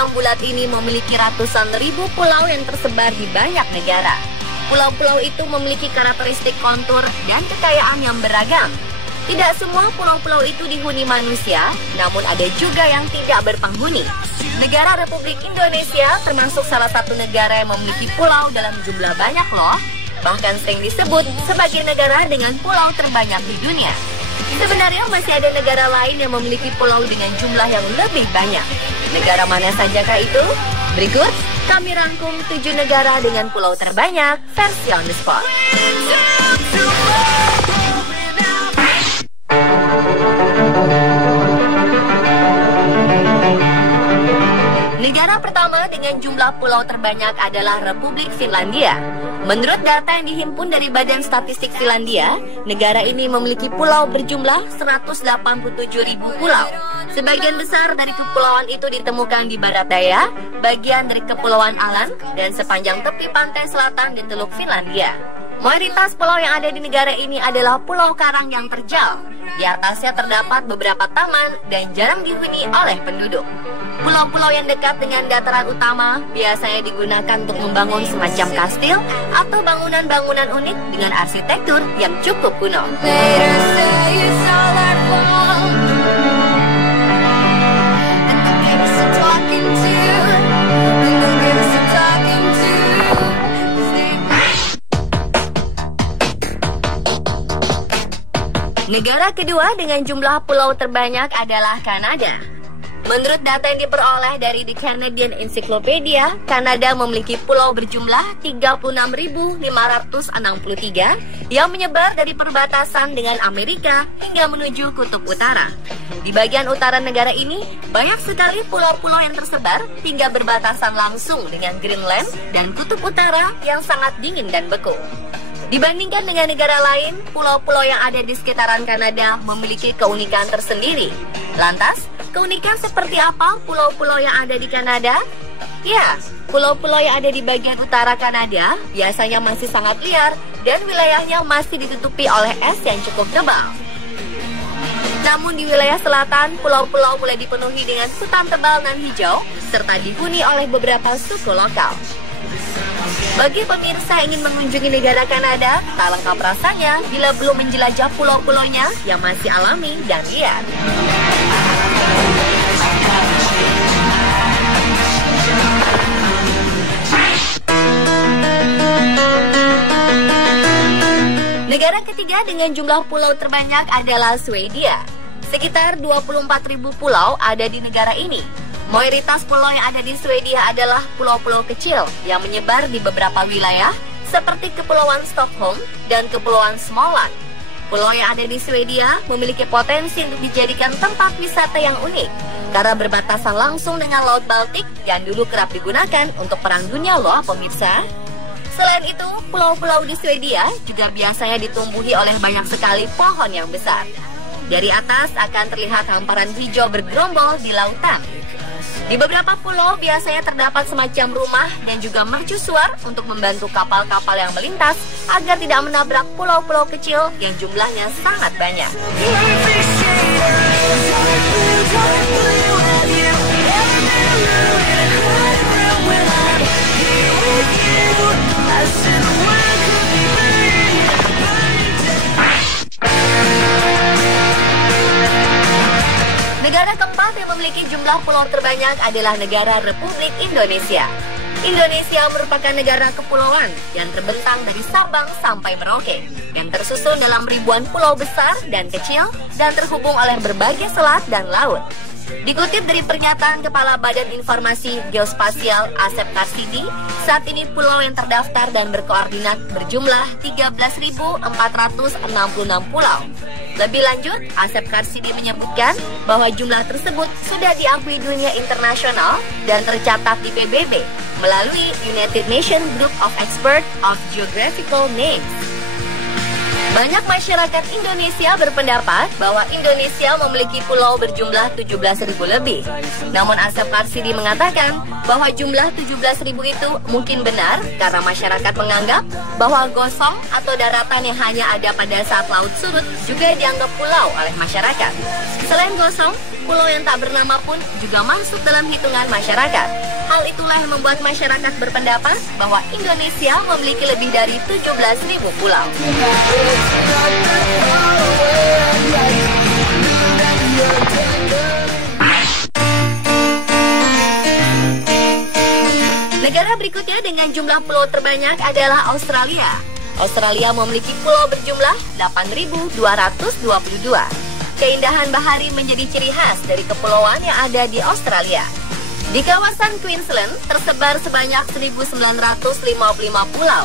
yang bulat ini memiliki ratusan ribu pulau yang tersebar di banyak negara. Pulau-pulau itu memiliki karakteristik kontur dan kekayaan yang beragam. Tidak semua pulau-pulau itu dihuni manusia, namun ada juga yang tidak berpenghuni. Negara Republik Indonesia termasuk salah satu negara yang memiliki pulau dalam jumlah banyak loh. Bahkan sering disebut sebagai negara dengan pulau terbanyak di dunia. Sebenarnya masih ada negara lain yang memiliki pulau dengan jumlah yang lebih banyak. Negara mana sajakah itu? Berikut kami rangkum 7 negara dengan pulau terbanyak versi on the spot. Negara pertama dengan jumlah pulau terbanyak adalah Republik Finlandia. Menurut data yang dihimpun dari Badan Statistik Finlandia, negara ini memiliki pulau berjumlah 187.000 pulau. Sebagian besar dari kepulauan itu ditemukan di barat daya, bagian dari Kepulauan Åland, dan sepanjang tepi pantai selatan di Teluk Finlandia. Mayoritas pulau yang ada di negara ini adalah pulau karang yang terjal. Di atasnya terdapat beberapa taman dan jarang dihuni oleh penduduk. Pulau-pulau yang dekat dengan dataran utama biasanya digunakan untuk membangun semacam kastil atau bangunan-bangunan unik dengan arsitektur yang cukup kuno. Negara kedua dengan jumlah pulau terbanyak adalah Kanada. Menurut data yang diperoleh dari The Canadian Encyclopedia, Kanada memiliki pulau berjumlah 36.563 yang menyebar dari perbatasan dengan Amerika hingga menuju kutub utara. Di bagian utara negara ini, banyak sekali pulau-pulau yang tersebar hingga berbatasan langsung dengan Greenland dan kutub utara yang sangat dingin dan beku. Dibandingkan dengan negara lain, pulau-pulau yang ada di sekitaran Kanada memiliki keunikan tersendiri. Lantas, keunikan seperti apa pulau-pulau yang ada di Kanada? Ya, pulau-pulau yang ada di bagian utara Kanada biasanya masih sangat liar dan wilayahnya masih ditutupi oleh es yang cukup tebal. Namun di wilayah selatan, pulau-pulau mulai dipenuhi dengan hutan tebal dan hijau, serta dihuni oleh beberapa suku lokal. Bagi pemirsa yang ingin mengunjungi negara Kanada, tak lengkap rasanya bila belum menjelajah pulau-pulaunya yang masih alami dan liar. Negara ketiga dengan jumlah pulau terbanyak adalah Swedia. Sekitar 24.000 pulau ada di negara ini. Mayoritas pulau yang ada di Swedia adalah pulau-pulau kecil yang menyebar di beberapa wilayah seperti Kepulauan Stockholm dan Kepulauan Småland. Pulau yang ada di Swedia memiliki potensi untuk dijadikan tempat wisata yang unik karena berbatasan langsung dengan Laut Baltik yang dulu kerap digunakan untuk Perang Dunia loh pemirsa. Selain itu, pulau-pulau di Swedia juga biasanya ditumbuhi oleh banyak sekali pohon yang besar. Dari atas akan terlihat hamparan hijau bergerombol di lautan. Di beberapa pulau biasanya terdapat semacam rumah dan juga mercusuar untuk membantu kapal-kapal yang melintas agar tidak menabrak pulau-pulau kecil yang jumlahnya sangat banyak. Negara keempat yang memiliki jumlah pulau terbanyak adalah negara Republik Indonesia. Indonesia merupakan negara kepulauan yang terbentang dari Sabang sampai Merauke, yang tersusun dalam ribuan pulau besar dan kecil dan terhubung oleh berbagai selat dan laut. Dikutip dari pernyataan Kepala Badan Informasi Geospasial Asep Karsidi, saat ini pulau yang terdaftar dan berkoordinat berjumlah 13.466 pulau. Lebih lanjut, Asep Karsidi menyebutkan bahwa jumlah tersebut sudah diakui dunia internasional dan tercatat di PBB melalui United Nations Group of Experts of Geographical Names. Banyak masyarakat Indonesia berpendapat bahwa Indonesia memiliki pulau berjumlah 17.000 lebih. Namun Asep Karsidi mengatakan bahwa jumlah 17.000 itu mungkin benar karena masyarakat menganggap bahwa gosong atau daratan yang hanya ada pada saat laut surut juga dianggap pulau oleh masyarakat. Selain gosong, pulau yang tak bernama pun juga masuk dalam hitungan masyarakat. Hal itulah yang membuat masyarakat berpendapat bahwa Indonesia memiliki lebih dari 17.000 pulau. Negara berikutnya dengan jumlah pulau terbanyak adalah Australia. Australia memiliki pulau berjumlah 8.222. Keindahan bahari menjadi ciri khas dari kepulauan yang ada di Australia. Di kawasan Queensland tersebar sebanyak 1.955 pulau.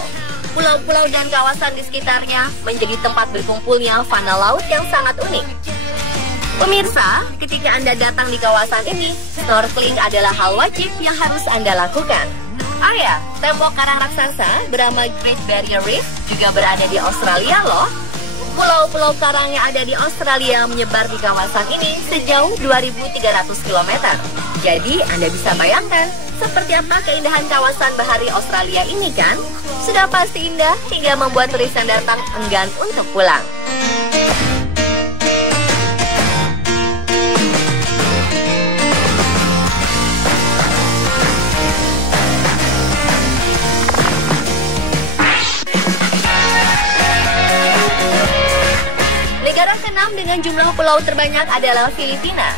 Pulau-pulau dan kawasan di sekitarnya menjadi tempat berkumpulnya fauna laut yang sangat unik. Pemirsa, ketika Anda datang di kawasan ini, snorkeling adalah hal wajib yang harus Anda lakukan. Ah ya, tembok karang raksasa bernama Great Barrier Reef juga berada di Australia loh. Pulau-pulau karang yang ada di Australia menyebar di kawasan ini sejauh 2.300 km. Jadi Anda bisa bayangkan seperti apa keindahan kawasan bahari Australia ini kan? Sudah pasti indah hingga membuat turis yang datang enggan untuk pulang. Negara ke-6 dengan jumlah pulau terbanyak adalah Filipina.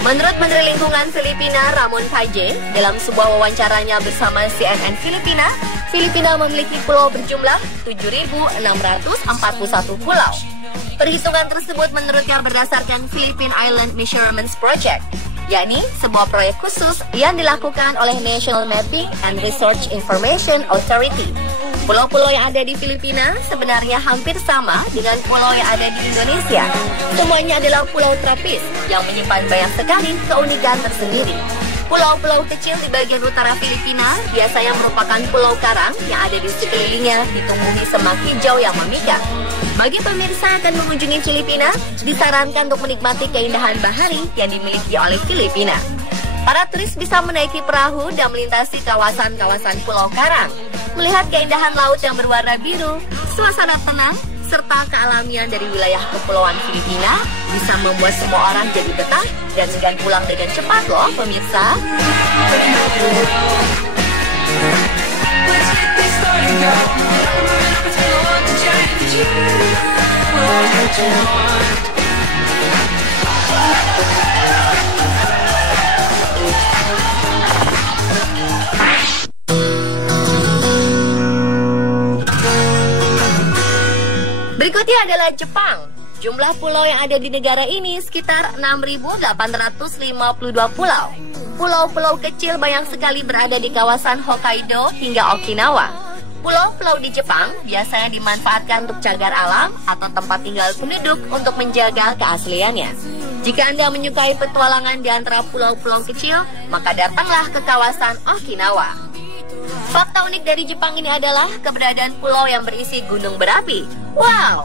Menurut Menteri Lingkungan Filipina, Ramon Paje, dalam sebuah wawancaranya bersama CNN Filipina, Filipina memiliki pulau berjumlah 7.641 pulau. Perhitungan tersebut menurutnya berdasarkan Philippine Island Measurements Project, yakni sebuah proyek khusus yang dilakukan oleh National Mapping and Research Information Authority. Pulau-pulau yang ada di Filipina sebenarnya hampir sama dengan pulau yang ada di Indonesia. Semuanya adalah pulau tropis yang menyimpan banyak sekali keunikan tersendiri. Pulau-pulau kecil di bagian utara Filipina biasanya merupakan pulau karang yang ada di sekelilingnya ditumbuhi semak hijau yang memikat. Bagi pemirsa yang akan mengunjungi Filipina, disarankan untuk menikmati keindahan bahari yang dimiliki oleh Filipina. Para turis bisa menaiki perahu dan melintasi kawasan-kawasan pulau karang, melihat keindahan laut yang berwarna biru, suasana tenang, serta kealamian dari wilayah kepulauan Filipina bisa membuat semua orang jadi betah dan enggan pulang dengan cepat loh pemirsa. Berikutnya adalah Jepang. Jumlah pulau yang ada di negara ini sekitar 6.852 pulau. Pulau-pulau kecil banyak sekali berada di kawasan Hokkaido hingga Okinawa. Pulau-pulau di Jepang biasanya dimanfaatkan untuk cagar alam atau tempat tinggal penduduk untuk menjaga keasliannya. Jika Anda menyukai petualangan di antara pulau-pulau kecil, maka datanglah ke kawasan Okinawa. Fakta unik dari Jepang ini adalah keberadaan pulau yang berisi gunung berapi. Wow!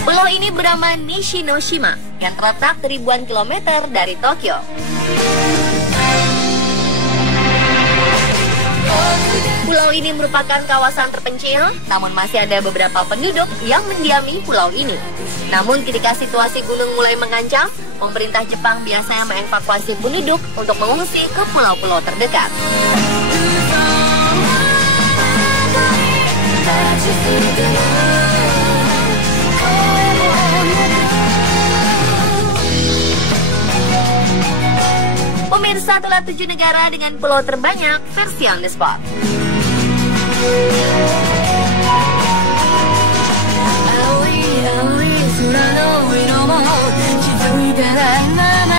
Pulau ini bernama Nishinoshima yang terletak ribuan kilometer dari Tokyo. Pulau ini merupakan kawasan terpencil, namun masih ada beberapa penduduk yang mendiami pulau ini. Namun ketika situasi gunung mulai mengancam, pemerintah Jepang biasanya mengevakuasi penduduk untuk mengungsi ke pulau-pulau terdekat. Pemirsa, itulah 7 negara dengan pulau terbanyak versi on the spot.